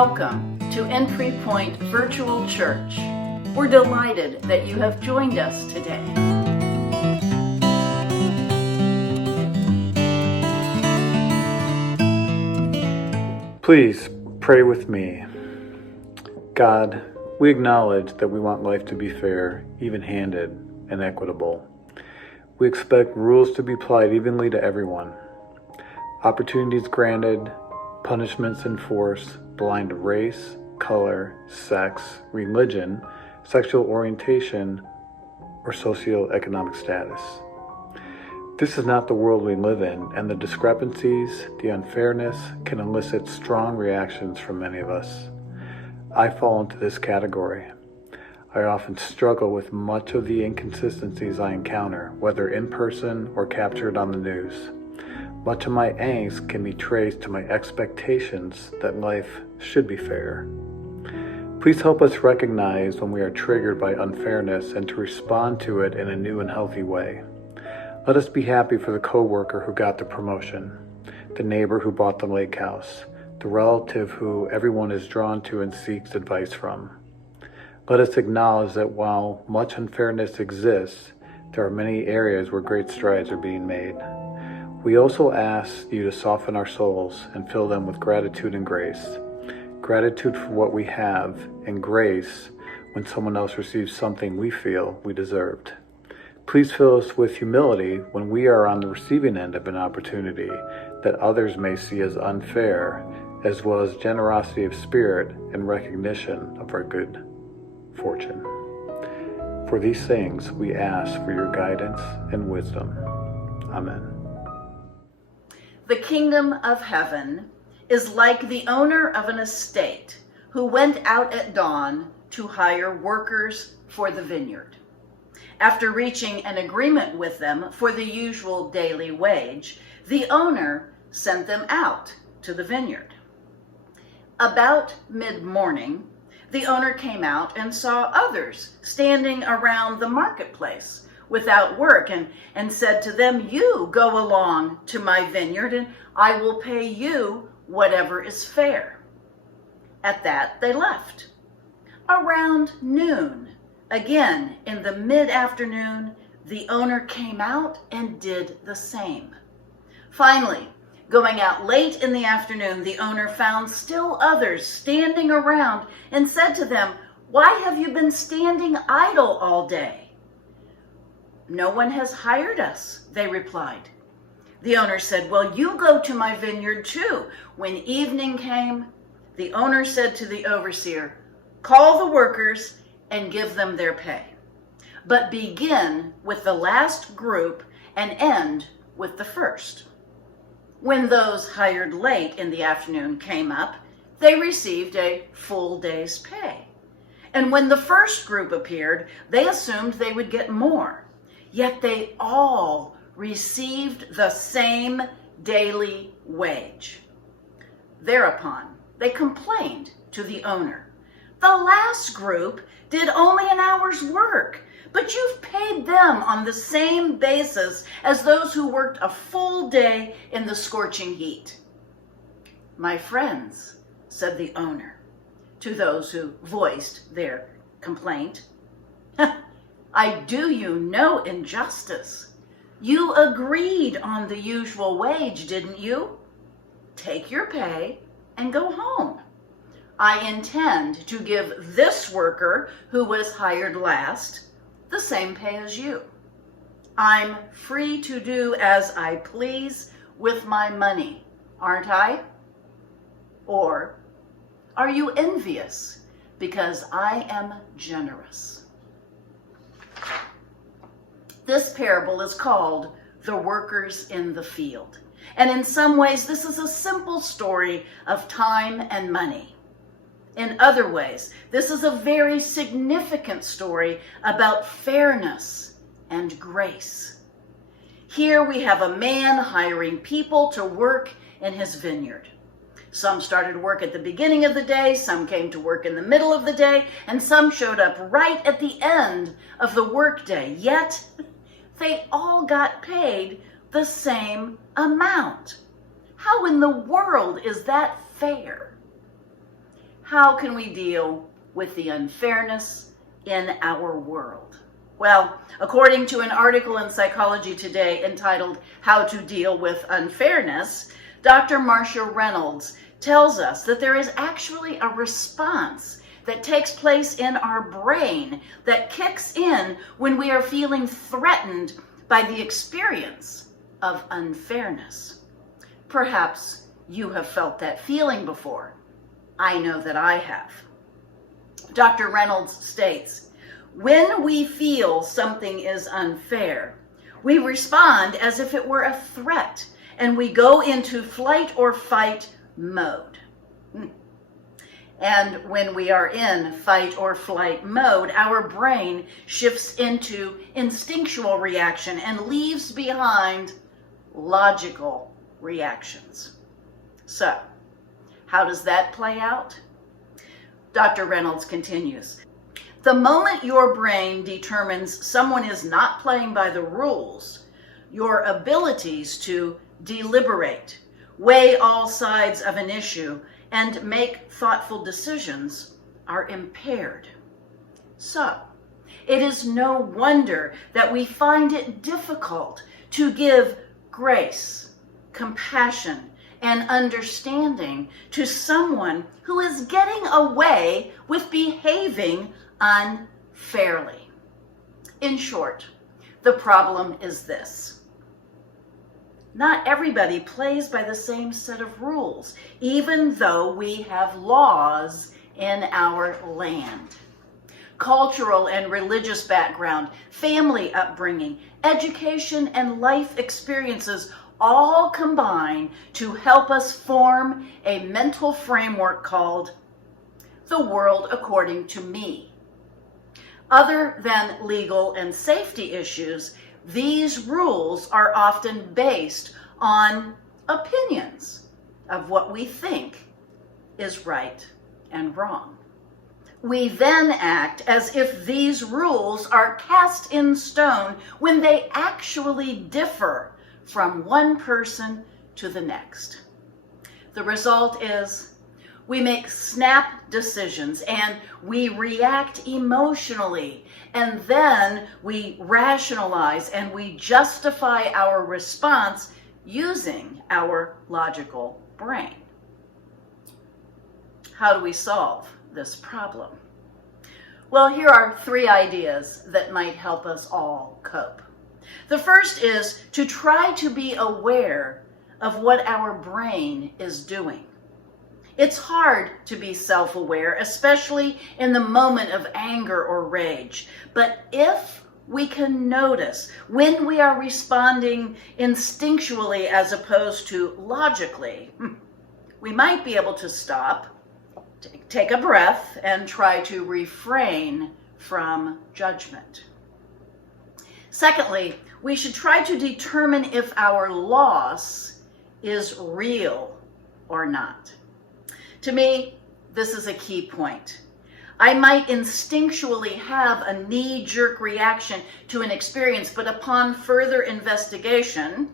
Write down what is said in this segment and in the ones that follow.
Welcome to Entry Point Virtual Church. We're delighted that you have joined us today. Please pray with me. God, we acknowledge that we want life to be fair, even-handed, and equitable. We expect rules to be applied evenly to everyone. Opportunities granted, punishments enforced, blind to race, color, sex, religion, sexual orientation, or socioeconomic status. This is not the world we live in, and the discrepancies, the unfairness, can elicit strong reactions from many of us. I fall into this category. I often struggle with much of the inconsistencies I encounter, whether in person or captured on the news. Much of my angst can be traced to my expectations that life should be fair. Please help us recognize when we are triggered by unfairness and to respond to it in a new and healthy way. Let us be happy for the coworker who got the promotion, the neighbor who bought the lake house, the relative who everyone is drawn to and seeks advice from. Let us acknowledge that while much unfairness exists, there are many areas where great strides are being made. We also ask you to soften our souls and fill them with gratitude and grace. Gratitude for what we have, and grace when someone else receives something we feel we deserved. Please fill us with humility when we are on the receiving end of an opportunity that others may see as unfair, as well as generosity of spirit and recognition of our good fortune. For these things we ask for your guidance and wisdom. Amen. The kingdom of heaven is like the owner of an estate who went out at dawn to hire workers for the vineyard. After reaching an agreement with them for the usual daily wage, the owner sent them out to the vineyard. About mid-morning, the owner came out and saw others standing around the marketplace without work and said to them, "You go along to my vineyard and I will pay you whatever is fair." At that, they left. Around noon, again in the mid-afternoon, the owner came out and did the same. Finally, going out late in the afternoon, the owner found still others standing around and said to them, "Why have you been standing idle all day?" "No one has hired us," they replied. The owner said, "Well, you go to my vineyard too." When evening came, the owner said to the overseer, "Call the workers and give them their pay. But begin with the last group and end with the first." When those hired late in the afternoon came up, they received a full day's pay. And when the first group appeared, they assumed they would get more. Yet they all received the same daily wage. Thereupon, they complained to the owner, "The last group did only an hour's work, but you've paid them on the same basis as those who worked a full day in the scorching heat." "My friends," said the owner to those who voiced their complaint, "I do you no injustice. You agreed on the usual wage, didn't you? Take your pay and go home. I intend to give this worker who was hired last the same pay as you. I'm free to do as I please with my money, aren't I? Or are you envious because I am generous?" This parable is called The Workers in the Field. And in some ways, this is a simple story of time and money. In other ways, this is a very significant story about fairness and grace. Here we have a man hiring people to work in his vineyard. Some started work at the beginning of the day, some came to work in the middle of the day, and some showed up right at the end of the workday. Yet, they all got paid the same amount. How in the world is that fair? How can we deal with the unfairness in our world? Well, according to an article in Psychology Today entitled How to Deal with Unfairness, Dr. Marcia Reynolds tells us that there is actually a response that takes place in our brain that kicks in when we are feeling threatened by the experience of unfairness. Perhaps you have felt that feeling before. I know that I have. Dr. Reynolds states, when we feel something is unfair, we respond as if it were a threat, and we go into flight or fight mode. And when we are in fight or flight mode, our brain shifts into instinctual reaction and leaves behind logical reactions. So, how does that play out? Dr. Reynolds continues, the moment your brain determines someone is not playing by the rules, your abilities to deliberate, weigh all sides of an issue, and make thoughtful decisions are impaired. So, it is no wonder that we find it difficult to give grace, compassion, and understanding to someone who is getting away with behaving unfairly. In short, the problem is this. Not everybody plays by the same set of rules, even though we have laws in our land. Cultural and religious background, family upbringing, education, and life experiences all combine to help us form a mental framework called the world according to me. Other than legal and safety issues, these rules are often based on opinions of what we think is right and wrong. We then act as if these rules are cast in stone when they actually differ from one person to the next. The result is we make snap decisions and we react emotionally, and then we rationalize and we justify our response using our logical brain. How do we solve this problem? Well, here are 3 ideas that might help us all cope. The first is to try to be aware of what our brain is doing. It's hard to be self-aware, especially in the moment of anger or rage. But if we can notice when we are responding instinctually as opposed to logically, we might be able to stop, take a breath, and try to refrain from judgment. Secondly, we should try to determine if our loss is real or not. To me, this is a key point. I might instinctually have a knee-jerk reaction to an experience, but upon further investigation,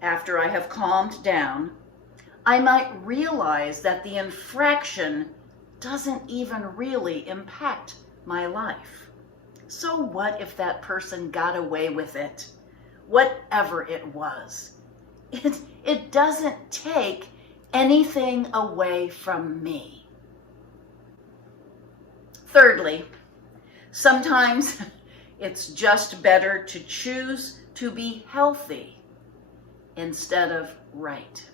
after I have calmed down, I might realize that the infraction doesn't even really impact my life. So what if that person got away with it? Whatever it was. It doesn't take anything away from me. Thirdly, sometimes it's just better to choose to be healthy instead of right.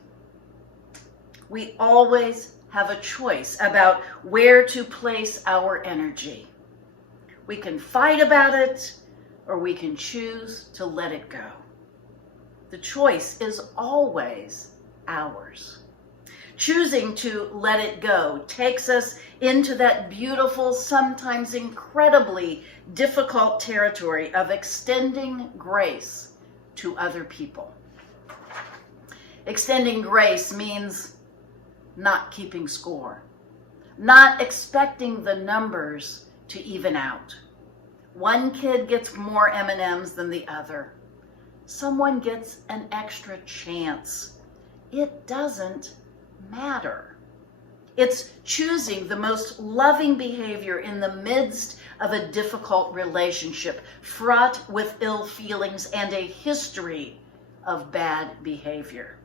We always have a choice about where to place our energy. We can fight about it, or we can choose to let it go. The choice is always ours. Choosing to let it go takes us into that beautiful, sometimes incredibly difficult territory of extending grace to other people. Extending grace means not keeping score, not expecting the numbers to even out. One kid gets more M&Ms than the other. Someone gets an extra chance. It doesn't matter. It's choosing the most loving behavior in the midst of a difficult relationship, fraught with ill feelings and a history of bad behavior.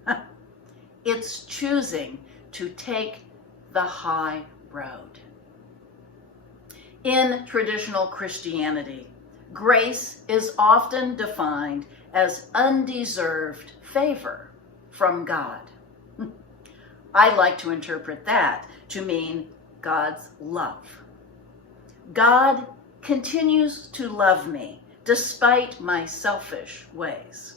It's choosing to take the high road. In traditional Christianity, grace is often defined as undeserved favor from God. I like to interpret that to mean God's love. God continues to love me despite my selfish ways.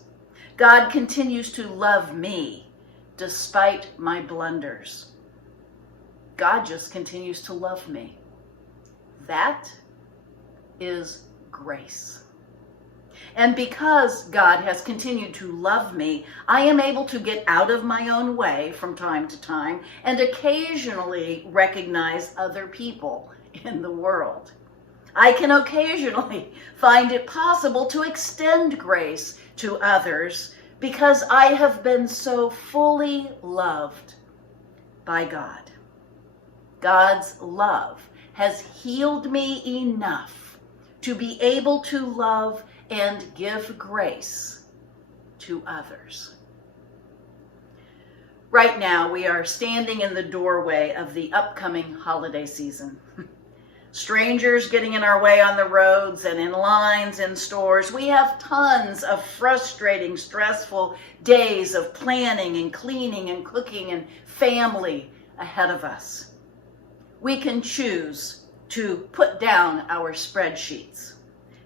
God continues to love me despite my blunders. God just continues to love me. That is grace. And because God has continued to love me, I am able to get out of my own way from time to time and occasionally recognize other people in the world. I can occasionally find it possible to extend grace to others because I have been so fully loved by God. God's love has healed me enough to be able to love and give grace to others. Right now, we are standing in the doorway of the upcoming holiday season. Strangers getting in our way on the roads and in lines in stores. We have tons of frustrating, stressful days of planning and cleaning and cooking and family ahead of us. We can choose to put down our spreadsheets,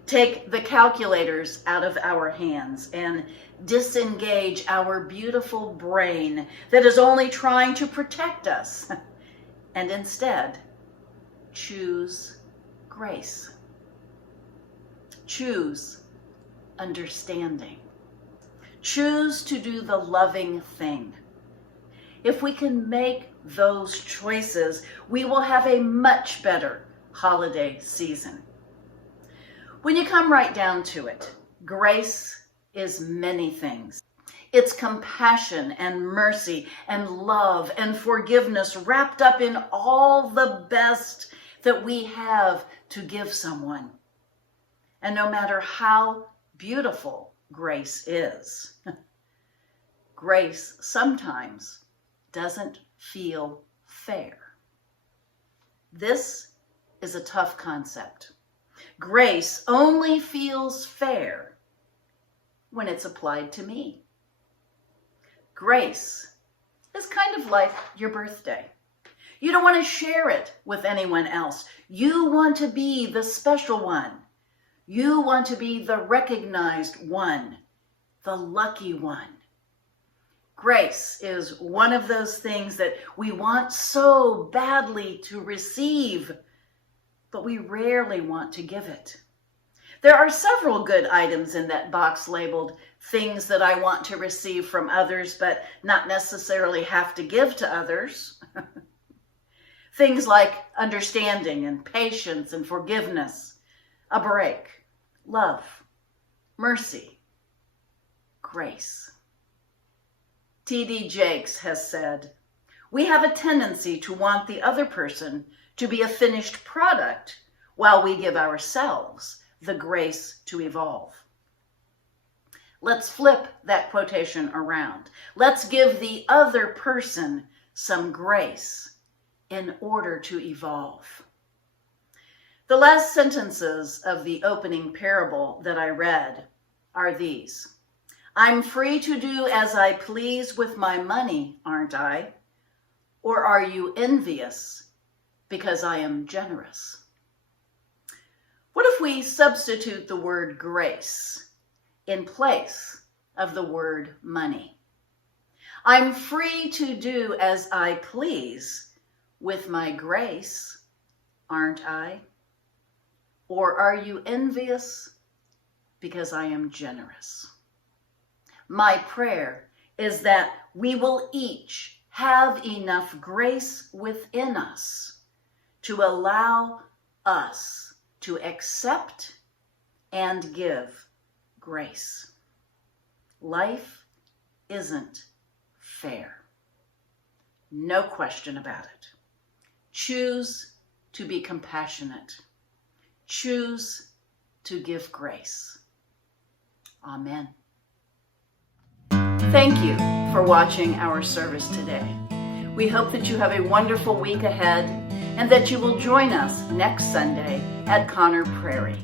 take the calculators out of our hands, and disengage our beautiful brain that is only trying to protect us, and instead choose grace. Choose understanding. Choose to do the loving thing. If we can make those choices, we will have a much better holiday season. When you come right down to it, grace is many things. It's compassion and mercy and love and forgiveness wrapped up in all the best that we have to give someone. And no matter how beautiful grace is, grace sometimes doesn't feel fair. This is a tough concept. Grace only feels fair when it's applied to me. Grace is kind of like your birthday. You don't want to share it with anyone else. You want to be the special one. You want to be the recognized one, the lucky one. Grace is one of those things that we want so badly to receive, but we rarely want to give it. There are several good items in that box labeled things that I want to receive from others, but not necessarily have to give to others. Things like understanding and patience and forgiveness, a break, love, mercy, grace. T.D. Jakes has said, "We have a tendency to want the other person to be a finished product while we give ourselves the grace to evolve." Let's flip that quotation around. Let's give the other person some grace in order to evolve. The last sentences of the opening parable that I read are these. I'm free to do as I please with my money, aren't I? Or are you envious because I am generous? What if we substitute the word grace in place of the word money? I'm free to do as I please with my grace, aren't I? Or are you envious because I am generous? My prayer is that we will each have enough grace within us to allow us to accept and give grace. Life isn't fair. No question about it. Choose to be compassionate. Choose to give grace. Amen. Thank you for watching our service today. We hope that you have a wonderful week ahead and that you will join us next Sunday at Connor Prairie.